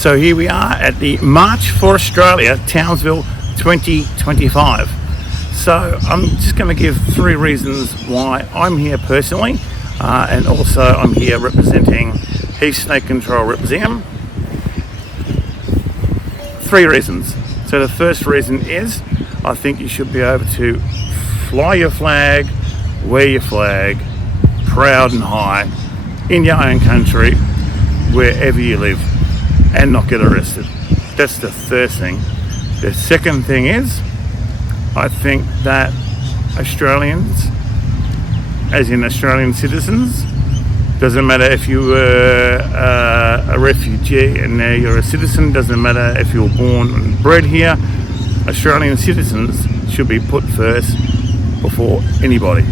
So here we are at the March for Australia, Townsville 2025. So I'm just going to give 3 reasons why I'm here personally, and also I'm here representing H.S.C Snake Control Representative. 3 reasons. So the first reason is I think you should be able to fly your flag, wear your flag, proud and high, in your own country, wherever you live, and not get arrested. That's the first thing. The second thing is, I think that Australians, as in Australian citizens, doesn't matter if you were a refugee and now you're a citizen, doesn't matter if you were born and bred here, Australian citizens should be put first before anybody.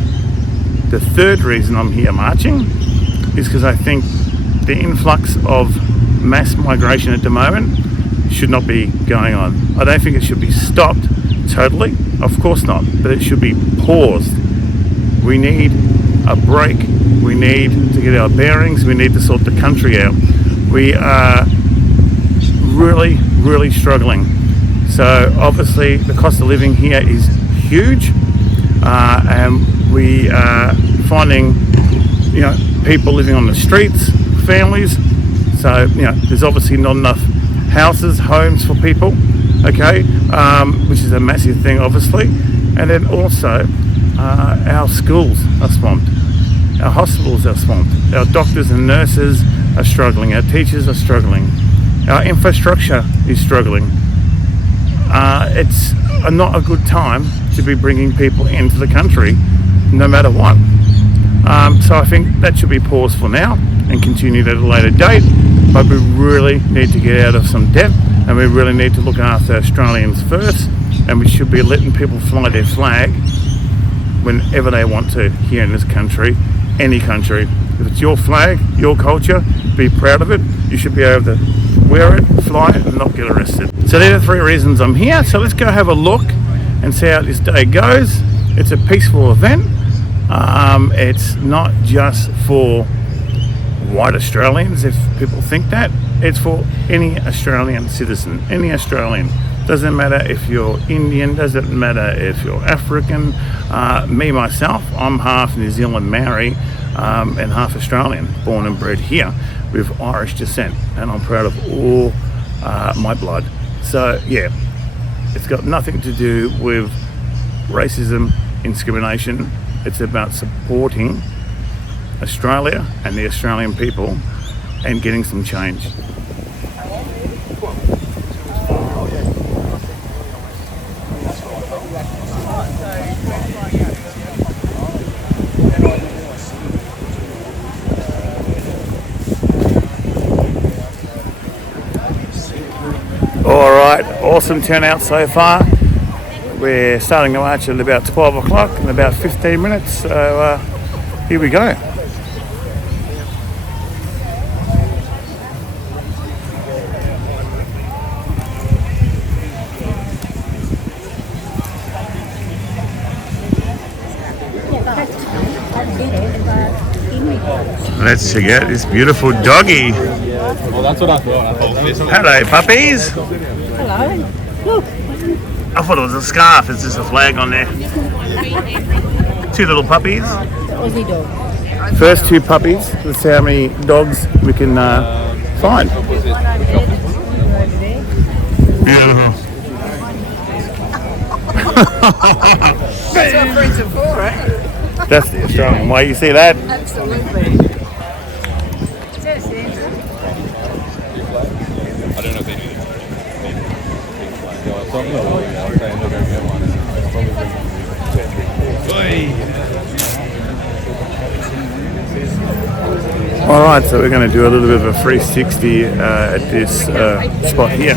The third reason I'm here marching is because I think the influx of mass migration at the moment should not be going on. I don't think it should be stopped totally, of course not, but it should be paused. We need a break, we need to get our bearings, we need to sort the country out. We are really struggling. So obviously the cost of living here is huge, and we are finding, people living on the streets, families. So there's obviously not enough houses, homes for people, okay, which is a massive thing, obviously. And then also our schools are swamped, our hospitals are swamped, our doctors and nurses are struggling, our teachers are struggling, our infrastructure is struggling. It's not a good time to be bringing people into the country, no matter what. So I think that should be paused for now and continued at a later date. But we really need to get out of some debt, and we really need to look after Australians first, and we should be letting people fly their flag whenever they want to here in this country, any country. If it's your flag, your culture, be proud of it. You should be able to wear it, fly it, and not get arrested. So there are 3 reasons I'm here. So let's go have a look and see how this day goes. It's a peaceful event. It's not just for white Australians, if people think that. It's for any Australian citizen, any Australian. Doesn't matter if you're Indian, doesn't matter if you're African. Me, myself, I'm half New Zealand Maori and half Australian, born and bred here with Irish descent, and I'm proud of all my blood. So yeah, it's got nothing to do with racism, discrimination. It's about supporting Australia and the Australian people and getting some change. All right, awesome turnout so far. We're starting to march at about 12 o'clock in about 15 minutes, so here we go. Let's check out this beautiful doggy. Well, that's what I thought. Hello, puppies. Hello. Look. I thought it was a scarf. It's just a flag on there. 2 little puppies. Aussie dog. First 2 puppies. Let's see how many dogs we can find. Beautiful. That's what friends are for, right? That's the Australian way. You see that? Absolutely. I don't know if they do. All right, so we're going to do a little bit of a 360 at this spot here.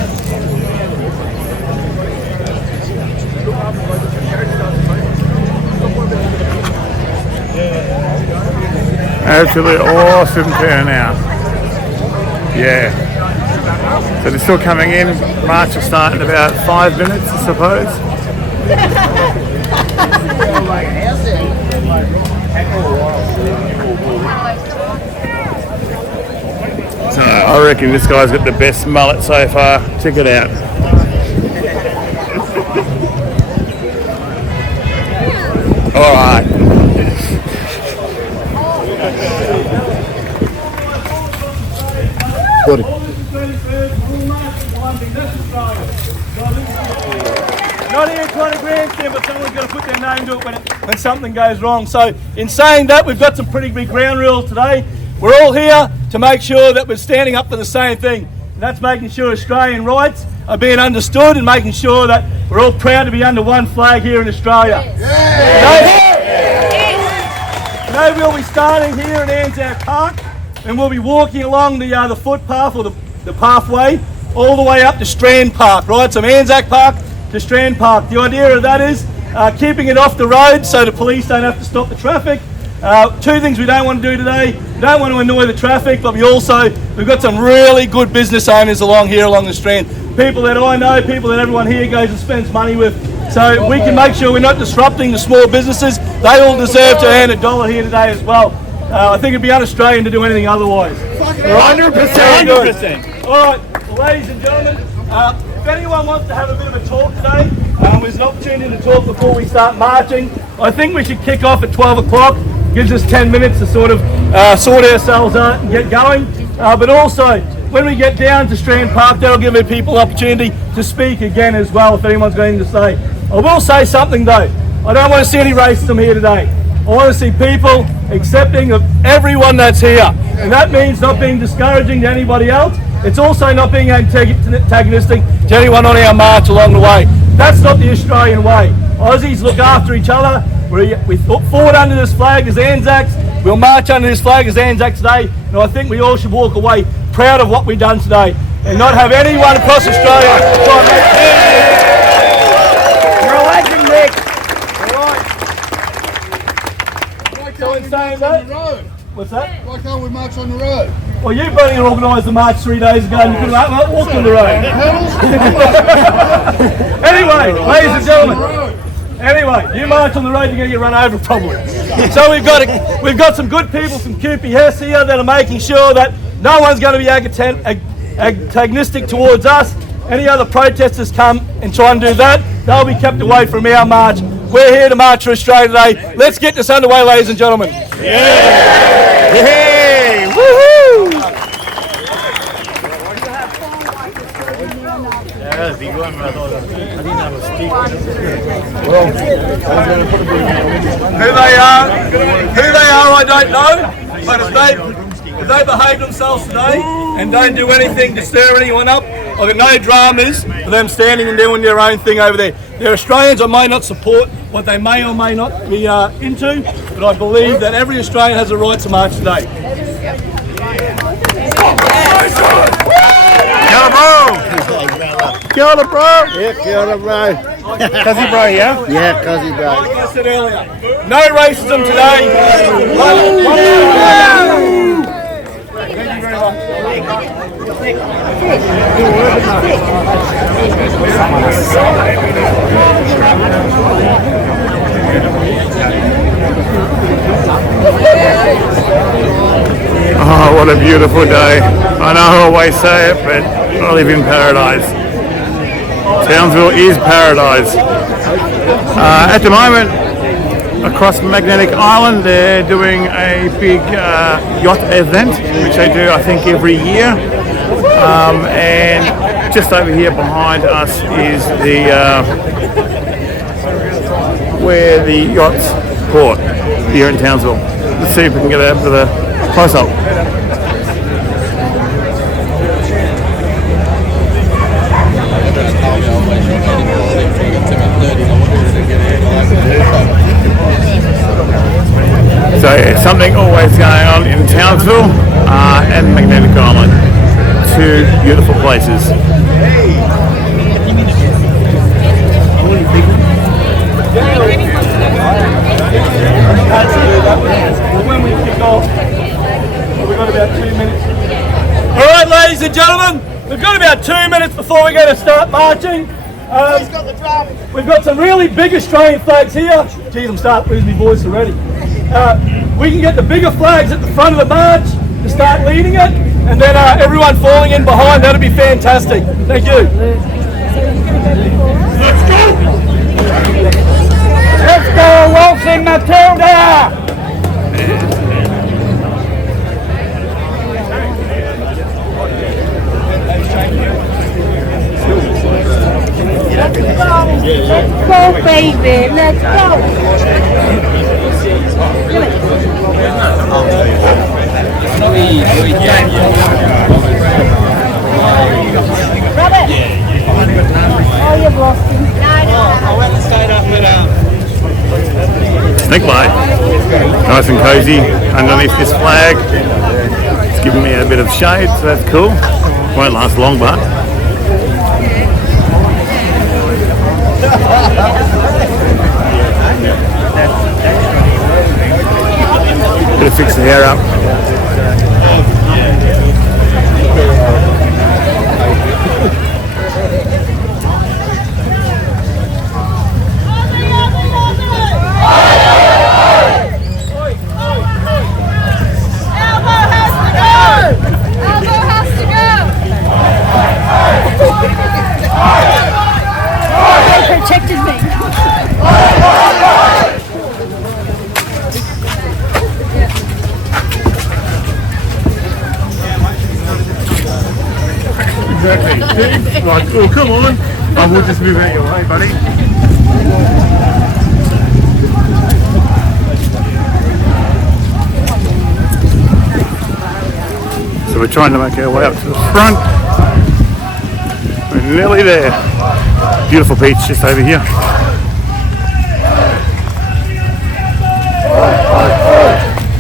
Absolutely awesome turnout. Yeah. So they're still coming in. March will start in about 5 minutes, I suppose. So I reckon this guy's got the best mullet so far. Check it out. All right. Not here trying to grandstand, but someone's got to put their name to it when something goes wrong. So in saying that, we've got some pretty big ground rules today. We're all here to make sure that we're standing up for the same thing. And that's making sure Australian rights are being understood and making sure that we're all proud to be under one flag here in Australia. Today we'll be starting here at Anzac Park and we'll be walking along the footpath or the pathway all the way up to Strand Park, right? So Anzac Park to Strand Park. The idea of that is keeping it off the road so the police don't have to stop the traffic. Two things we don't want to do today. We don't want to annoy the traffic, but we've got some really good business owners along here along the Strand. People that I know, people that everyone here goes and spends money with. So we can make sure we're not disrupting the small businesses. They all deserve to earn $1 here today as well. I think it'd be un-Australian to do anything otherwise. 100%. All right, well, ladies and gentlemen, if anyone wants to have a bit of a talk today, there's an opportunity to talk before we start marching. I think we should kick off at 12 o'clock. Gives us 10 minutes to sort of sort ourselves out and get going. But also, when we get down to Strand Park, that'll give people opportunity to speak again as well, if anyone's got anything to say. I will say something though. I don't want to see any racism here today. I want to see people accepting of everyone that's here. And that means not being discouraging to anybody else. It's also not being antagonistic to anyone on our march along the way. That's not the Australian way. Aussies look after each other. We fought under this flag as Anzacs. We'll march under this flag as Anzacs today. And I think we all should walk away proud of what we've done today and not have anyone across Australia try and make You're a legend, Nick. All right. So in saying that, what's that? Why can't we march on the road? Well, you bloody organised the march 3 days ago and you could have walked on the road. Anyway, ladies and gentlemen. Anyway, you march on the road, you're going to get run over probably. So we've got some good people from H.S.C here that are making sure that no one's going to be antagonistic towards us. Any other protesters come and try and do that, they'll be kept away from our march. We're here to march for Australia today. Let's get this underway, ladies and gentlemen. Yeah! Hey! Woohoo! Who they are, I don't know. But if they behave themselves today and don't do anything to stir anyone up, I've got no dramas for them standing and doing their own thing over there. They're Australians. I may not support what they may or may not be into, but I believe that every Australian has a right to march today. Kia ora, bro! Yeah, kia ora, bro. Cuzzy bro, yeah? Yeah, cuzzy, bro. Like I said earlier, no racism today. Thank you very much. Oh, what a beautiful day. I know I always say it, but I live in paradise. Townsville is paradise. At the moment, across Magnetic Island, they're doing a big yacht event, which they do, I think, every year. And just over here behind us is where the yachts port here in Townsville. Let's see if we can get a bit of a close-up. So something always going on in Townsville and Magnetic Island. Two beautiful places. When we kick off, we've got about 2 minutes. All right, ladies and gentlemen, we've got about 2 minutes before we're going to start marching. We've got some really big Australian flags here. Geez, I'm starting to lose my voice already. We can get the bigger flags at the front of the march to start leading it. and then everyone falling in behind. That'd be fantastic. Thank you. Let's go! Let's go, Wilson Matilda! Let's go, baby. Let's go. Robert. Oh, you've lost him. No. I went and stayed up at Snake bite. Nice and cozy underneath this flag. It's giving me a bit of shade, so that's cool. Won't last long, but. Gotta fix the hair up. Protected me. Exactly. Like, oh, come on. I will just move out your way, buddy. So we're trying to make our way up to the front. We're nearly there. Beautiful beach just over here.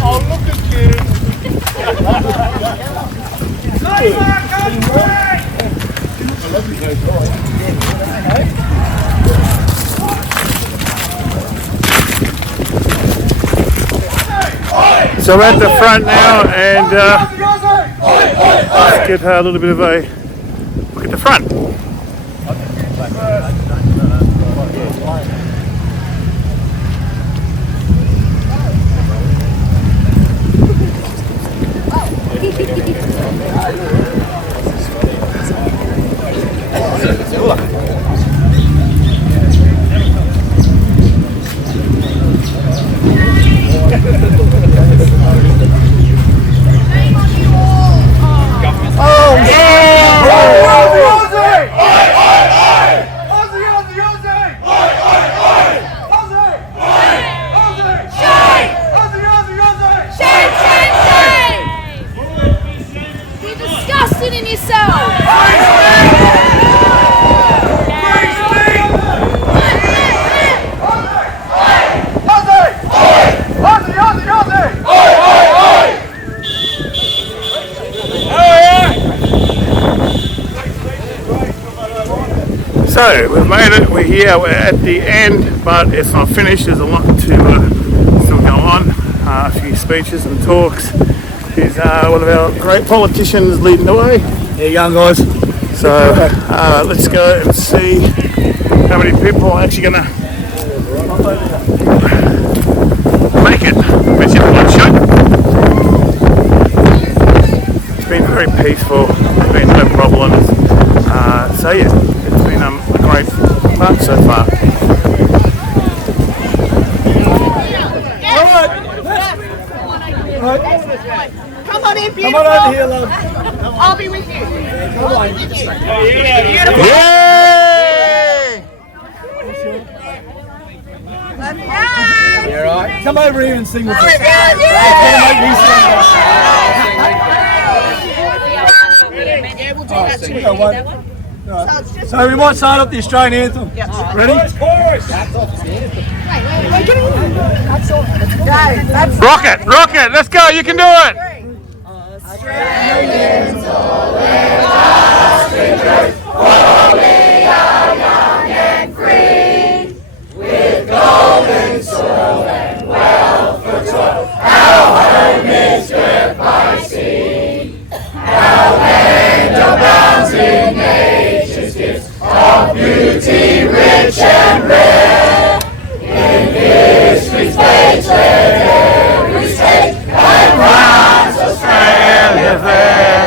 Oh, look at you. So we're at the front now, and let's get a little bit of a look at the front. You're disgusting in yourself. So we've made it, we're here, we're at the end, but it's not finished. There's a lot to still go on. A few speeches and talks. Here's one of our great politicians leading the way. Yeah, young guys. So let's go and see how many people are actually going to make it. Bet you everyone should. It's been very peaceful, there's been no problems. So yeah, it's been a great park so far. Come on in, Come beautiful. on over here, love. I'll be with you. Yay! Come over here and sing with us. Yeah, we'll do that too. We got one. So we might start up the Australian anthem. Ready? Rock it! Rock it! Let's go! You can do it! Australians all live ostriches, for we are young and free, with golden soil and wealth for toil. Our home is girt by sea. Our land abounds in nature's gifts of beauty rich and rare. In history's page let every state and rise Australia fair.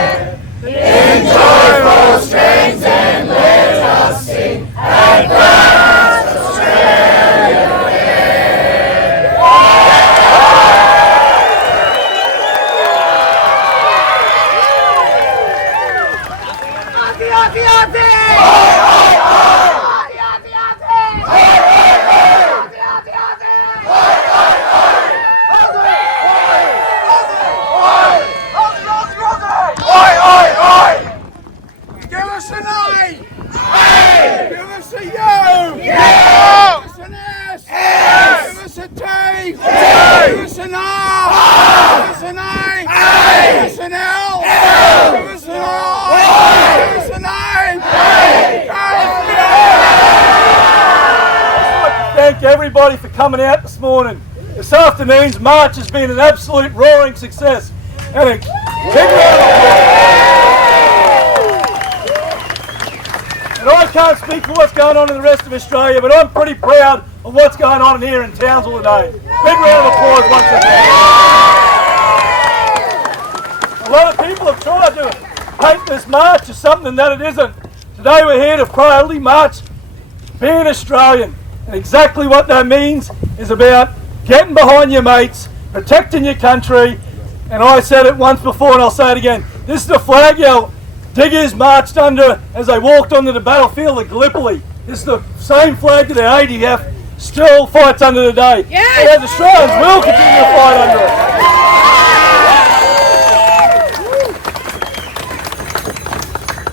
everybody for coming out this morning. This afternoon's march has been an absolute roaring success. And a big round of applause. And I can't speak for what's going on in the rest of Australia, but I'm pretty proud of what's going on here in Townsville today. Big round of applause once again. A lot of people have tried to paint this march as something that it isn't. Today we're here to proudly march being Australian. And exactly what that means is about getting behind your mates, protecting your country. And I said it once before and I'll say it again. This is the flag our diggers marched under as they walked onto the battlefield of Gallipoli. This is the same flag that our ADF still fights under today. Yes. And as Australians will continue to fight under it.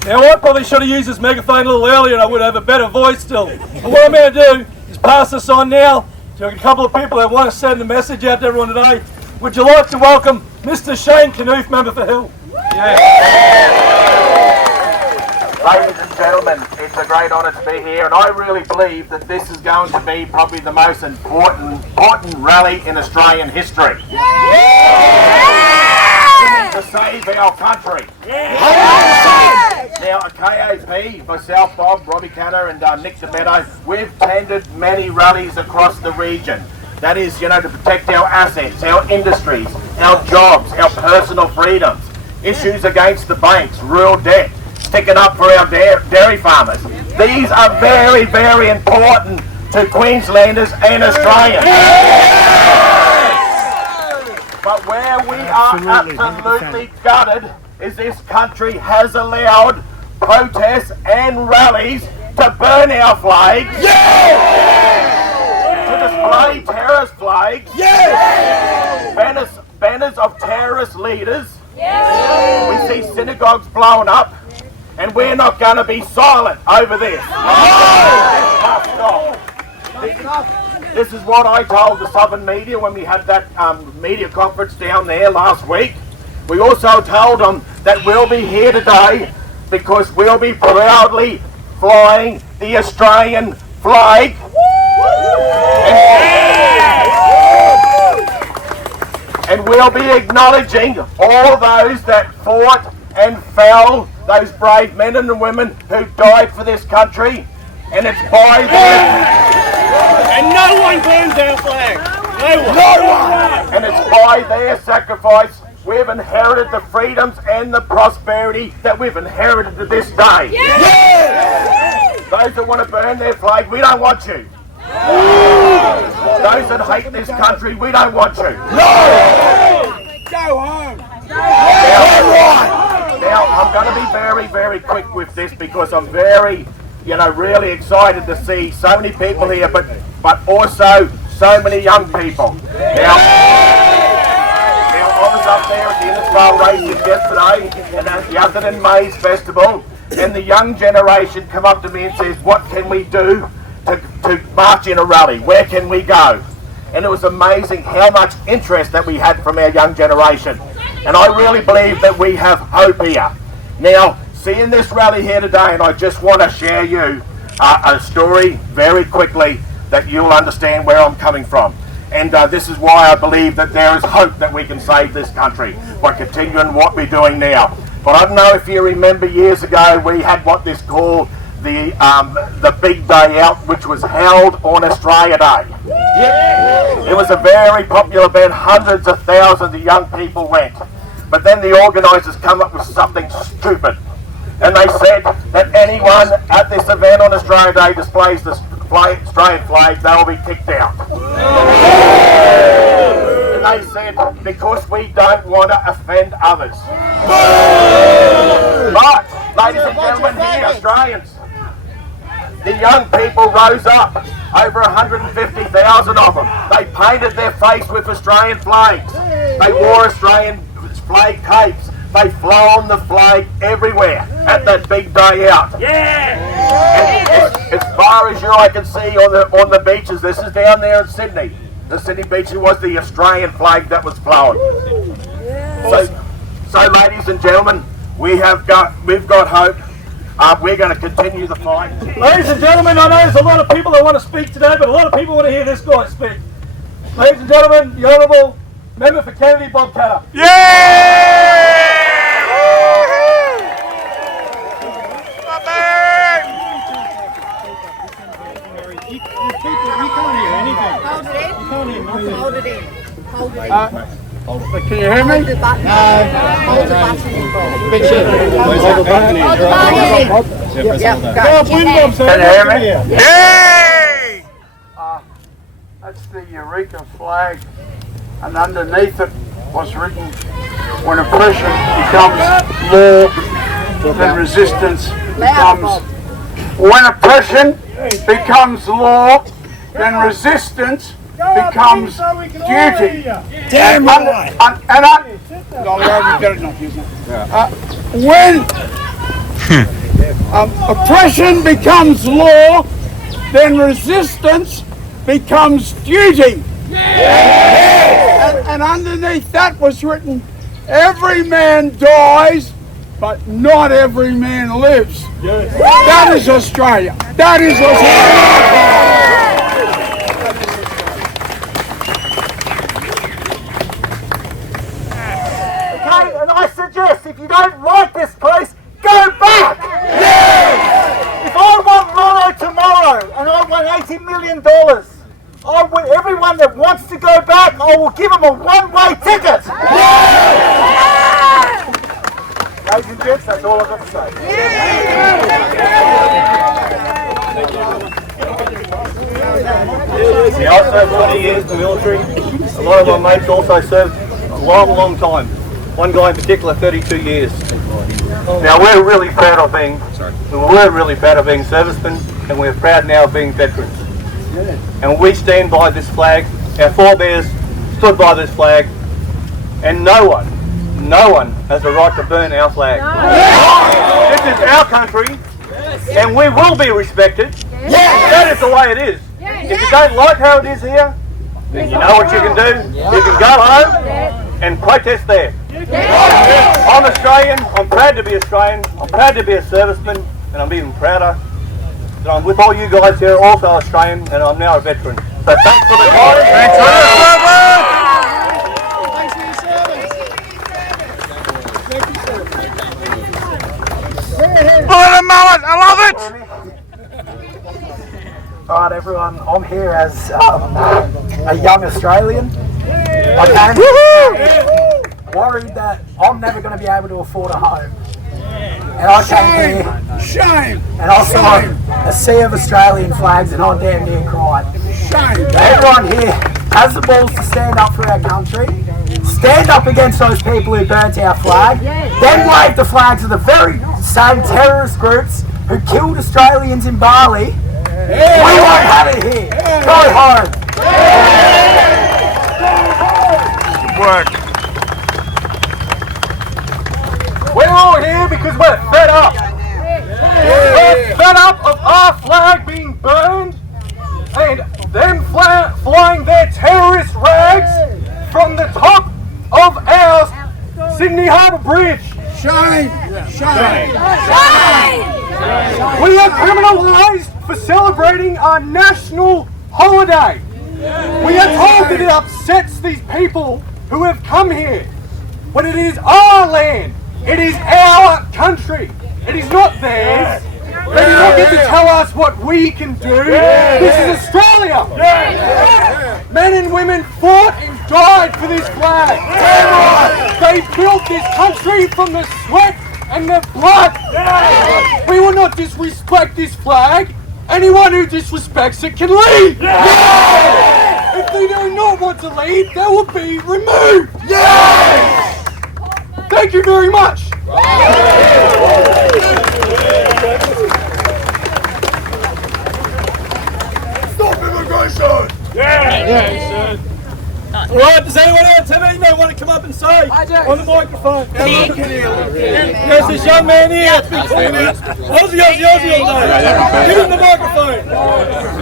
Now I probably should have used this megaphone a little earlier and I would have a better voice still. But what I'm going to do is pass this on now to a couple of people that want to send a message out to everyone today. Would you like to welcome Mr. Shane Knuth, member for Hill? Yeah. Ladies and gentlemen, it's a great honour to be here, and I really believe that this is going to be probably the most important rally in Australian history. To save our country. Now, at KAP, myself, Bob, Robbie Canner and Nick DeMeadow, we've tended many rallies across the region. That is, to protect our assets, our industries, our jobs, our personal freedoms, issues against the banks, rural debt, sticking up for our dairy farmers. These are very, very important to Queenslanders and Australians. But where we are absolutely gutted is this country has allowed protests and rallies to burn our flags. To display terrorist flags, banners of terrorist leaders. We see synagogues blown up, and we're not going to be silent over this. This is what I told the Southern media when we had that media conference down there last week. We also told them that we'll be here today because we'll be proudly flying the Australian flag. And we'll be acknowledging all those that fought and fell, those brave men and women who died for this country. And it's by their... And no one burns our flag. No one! And it's by their sacrifice we've inherited the freedoms and the prosperity that we've inherited to this day. Those that want to burn their flag, we don't want you. Those that hate this country, we don't want you. Go home. Now, I'm going to be very, very quick with this because I'm very, really excited to see so many people here, but also so many young people. Now I was up there at the Innisfail racing yesterday and at the Eltham Maize Festival, and the young generation come up to me and says, what can we do to march in a rally? Where can we go? And it was amazing how much interest that we had from our young generation. And I really believe that we have hope here. Now, seeing this rally here today, and I just want to share you a story very quickly that you'll understand where I'm coming from. And this is why I believe that there is hope that we can save this country by continuing what we're doing now. But I don't know if you remember years ago we had what this called the big day out, which was held on Australia Day. It was a very popular event. Hundreds of thousands of young people went. But then the organisers come up with something stupid. And they said that anyone at this event on Australia Day displays the Australian flag, they will be kicked out. And they said, because we don't want to offend others. But, ladies and gentlemen, here, Australians, the young people rose up, over 150,000 of them. They painted their face with Australian flags. They wore Australian flag capes. They flown the flag everywhere at that big day out. And as far as your eye can see on the beaches, this is down there in Sydney. The Sydney beach was the Australian flag that was flown. So ladies and gentlemen, we've got hope. we're going to continue the fight. Ladies and gentlemen, I know there's a lot of people that want to speak today, but a lot of people want to hear this guy speak. Ladies and gentlemen, the Honourable Member for Kennedy, Bob Catter. Hold it in. Hold it in. Can you hear me? Hold the button. No. Hold the button in. Hold the button in. Hold the button in. Yeah, go. Can you hear me? Yay! That's the Eureka flag, and underneath it was written, when oppression becomes law, then resistance becomes... When oppression becomes law, then resistance becomes duty. Damn right. When oppression becomes law, then resistance becomes duty. And underneath that was written, every man dies, but not every man lives. That is Australia. That is Australia. Okay, and I suggest if you don't like this place, go back! If I want Rono tomorrow and I want $80 million, everyone that wants to go back, I will give them a one-way ticket! Ladies and gents, that's all I've got to say. See, I served 20 years in the military. A lot of my mates also served a long time. One guy in particular, 32 years. Now we're really proud of being servicemen, and we're proud now of being veterans. And we stand by this flag. Our forebears stood by this flag, and no one has the right to burn our flag. This is our country, and we will be respected. That is the way it is. If you don't like how it is here, then you know what you can do. You can go home and protest there. I'm Australian, I'm proud to be Australian, I'm proud to be a serviceman, and I'm even prouder that I'm with all you guys here, also Australian, and I'm now a veteran. So thanks for the time. Thanks for the service! I love it! Alright everyone, I'm here as a young Australian. I came worried that I'm never going to be able to afford a home. And I came here and I saw a sea of Australian flags and I damn near cried. Everyone here has the balls to stand up for our country, stand up against those people who burnt our flag, then wave the flags of the very same terrorist groups who killed Australians in Bali. We won't have it here. Go home. Good work. We're all here because we're fed up. We're fed up of our flag being burned and them flying their terrorist rags from the top of our Sydney Harbour Bridge. Shame! We are criminalised for celebrating our national holiday. We are told that it upsets these people who have come here. But it is our land. It is our country. It is not theirs. They do not get to tell us what we can do. This is Australia. Men and women fought and died for this flag. They built this country from the sweat and the blood. We will not disrespect this flag. Anyone who disrespects it can leave. If they do not want to leave, they will be removed. Thank you very much. Stop immigration! Right, does anyone on TV know want to come up and say on the microphone? There's this young man here. Aussie all day. Give him the microphone.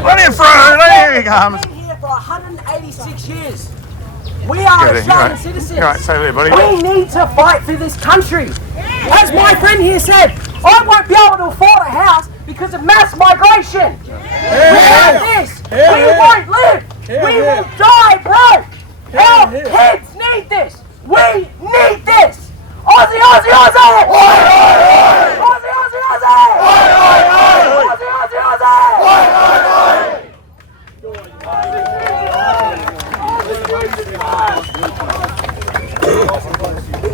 Run in front, here he comes. I've been here for 186 years. We are Australian citizens. All right, say there, buddy. We need to fight for this country. As my friend here said, I won't be able to afford a house because of mass migration. Without this, we won't live. We will die broke. Our kids need this. We need this. Aussie, Aussie, Aussie! Aussie, Aussie, Aussie! Aussie, Aussie, Aussie!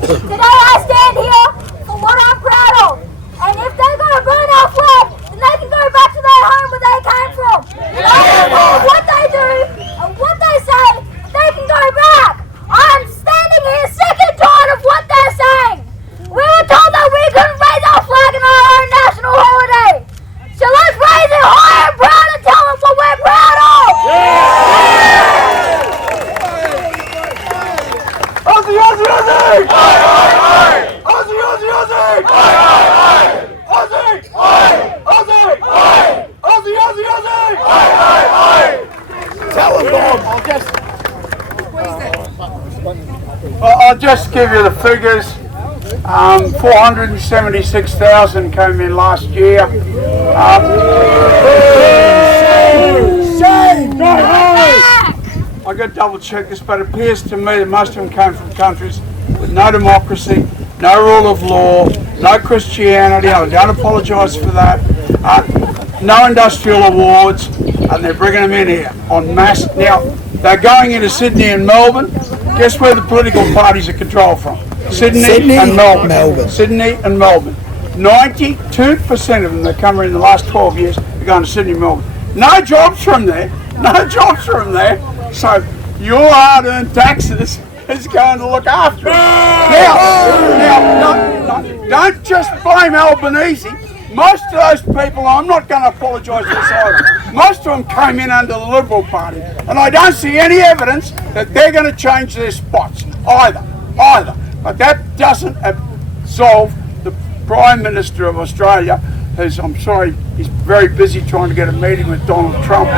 Today I stand here for what I'm proud of. And if they're going to burn our flag, then they can go back to their home where they came from. And I don't care what they do and what they say, they can go back. I'm standing here sick and tired of what they're saying. We were told that we couldn't raise our flag on our own national holiday. So let's raise it high and proud and tell them what we're proud of. Aussie, Aussie, Aussie! Aussie, Aussie, Aussie! Aussie! Aussie! Aussie, Aussie, Aussie! Tell them, Bob. I'll just give you the figures. 476,000 came in last year. I got to double check this, but it appears to me that most of them came from countries with no democracy, no rule of law, no Christianity. I don't apologise for that. No industrial awards, and they're bringing them in here en masse. Now, they're going into Sydney and Melbourne. Guess where the political parties are controlled from? Sydney and Melbourne. Sydney and Melbourne. 92% of them that come in the last 12 years are going to Sydney and Melbourne. No jobs from there. No jobs from there. So your hard-earned taxes is going to look after it. Now, don't just blame Albanese. Most of those people, I'm not going to apologise for this either, most of them came in under the Liberal Party, and I don't see any evidence that they're going to change their spots either. But that doesn't absolve the Prime Minister of Australia, who's, I'm sorry, he's very busy trying to get a meeting with Donald Trump.